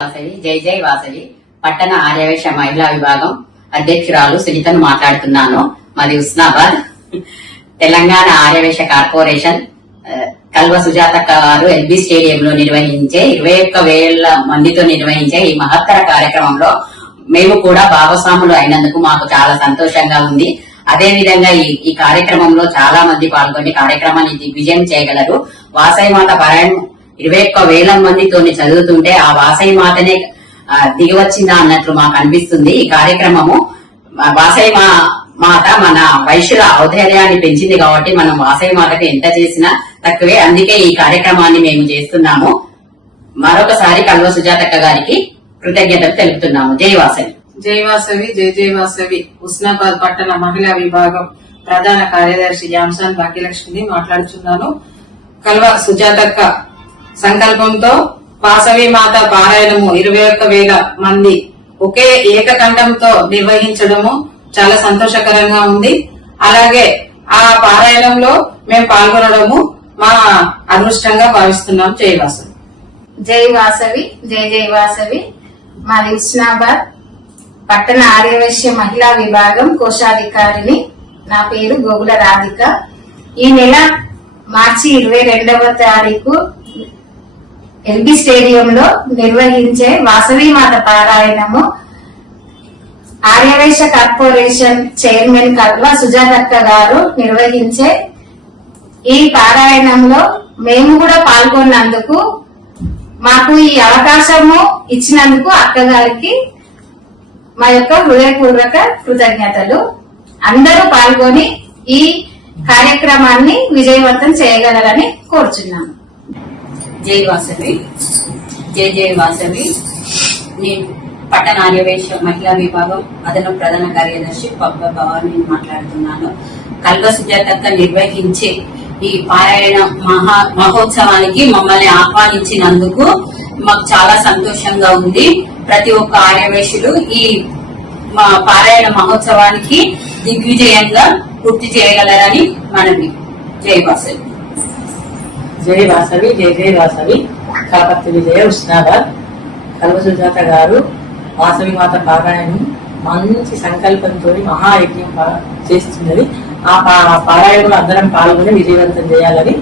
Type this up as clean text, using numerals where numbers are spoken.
వాసవి జై జై వాసవి పట్టణ ఆర్యవేశ మహిళా విభాగం అధ్యక్షురాలు సునీతను మాట్లాడుతున్నాను. మాది ఉస్నాబాద్. తెలంగాణ ఆర్యవేశ కార్పొరేషన్ కల్వ సుజాతక్క గారు ఎల్బీ స్టేడియంలో నిర్వహించే 21,000 మందితో నిర్వహించే ఈ మహత్తర కార్యక్రమంలో మేము కూడా భాగస్వాములు అయినందుకు మాకు చాలా సంతోషంగా ఉంది. అదే విధంగా ఈ కార్యక్రమంలో చాలా మంది పాల్గొని కార్యక్రమాన్ని దిగ్విజయం చేయగలరు. వాసవి మాత పారాయణం 21,000 మందితో చదువుతుంటే ఆ వాసవి మాతనే దిగివచ్చిందా అన్నట్లు మాకు అనిపిస్తుంది. ఈ కార్యక్రమము వాసవి మాత మన వైశ్యుల ఔదార్యాన్ని పెంచింది కాబట్టి మనం వాసవి మాతకు ఎంత చేసినా తక్కువే. అందుకే ఈ కార్యక్రమాన్ని మేము చేస్తున్నాము. మరొకసారి కల్వ సుజాతక్క గారికి కృతజ్ఞతలు తెలుపుతున్నాము. జై వాసవి. జై వాసవి జై జై వాసవి. ఉస్నాబాద్ పట్టణ మహిళా విభాగం ప్రధాన కార్యదర్శి జాంసాన్ భాగ్యలక్ష్మిని మాట్లాడుతున్నాను. కల్వ సుజాతక్క సంకల్పంతో వాసవి మాత పారాయణము 21,000 మంది ఒకే ఏకకంఠంతో నిర్వహించడము చాలా సంతోషకరంగా ఉంది. అలాగే ఆ పారాయణంలో మేము పాల్గొనడము మా అదృష్టంగా భావిస్తున్నాం. జై వాసవి. జై వాసవి జై జై వాసవి. మాది ఉస్నాబాద్ పట్టణ ఆర్యవైశ్య మహిళా విభాగం కోశాధికారిని. నా పేరు గోగుల రాధిక. ఈ నెల మార్చి 22వ తారీఖు ఎల్బీ స్టేడియంలో నిర్వహించే వాసవి మాత పారాయణము ఆర్యవైశ్య కార్పొరేషన్ చైర్మన్ కల్వ సుజాతక్క గారు నిర్వహించే ఈ పారాయణంలో మేము కూడా పాల్గొన్నందుకు, మాకు ఈ అవకాశము ఇచ్చినందుకు అక్క గారికి మా యొక్క హృదయపూర్వక కృతజ్ఞతలు. అందరూ పాల్గొని ఈ కార్యక్రమాన్ని విజయవంతం చేయగలరని కోరుచున్నాను. జై వాసవి జై జై వాసవి. నేను పట్టణ ఆర్యవేశ మహిళా విభాగం అదనపు ప్రధాన కార్యదర్శి పబ్బ భవాని మాట్లాడుతున్నాను. కల్వ సుజాతక్క నిర్వహించే ఈ పారాయణ మహోత్సవానికి మమ్మల్ని ఆహ్వానించినందుకు మాకు చాలా సంతోషంగా ఉంది. ప్రతి ఒక్క ఆర్యవేశులు ఈ పారాయణ మహోత్సవానికి దిగ్విజయంగా పూర్తి చేయగలరని మనవి. జై వాసవి. జై వాసవి జై జై వాసవి. కాపర్తి విజయ ఉస్నాబాద్. కల్వ సుజాత గారు వాసవి మాత పారాయణం మంచి సంకల్పంతో మహాయజ్ఞం చేస్తున్నది. ఆ పారాయణంలో అందరం పాల్గొని విజయవంతం చేయాలని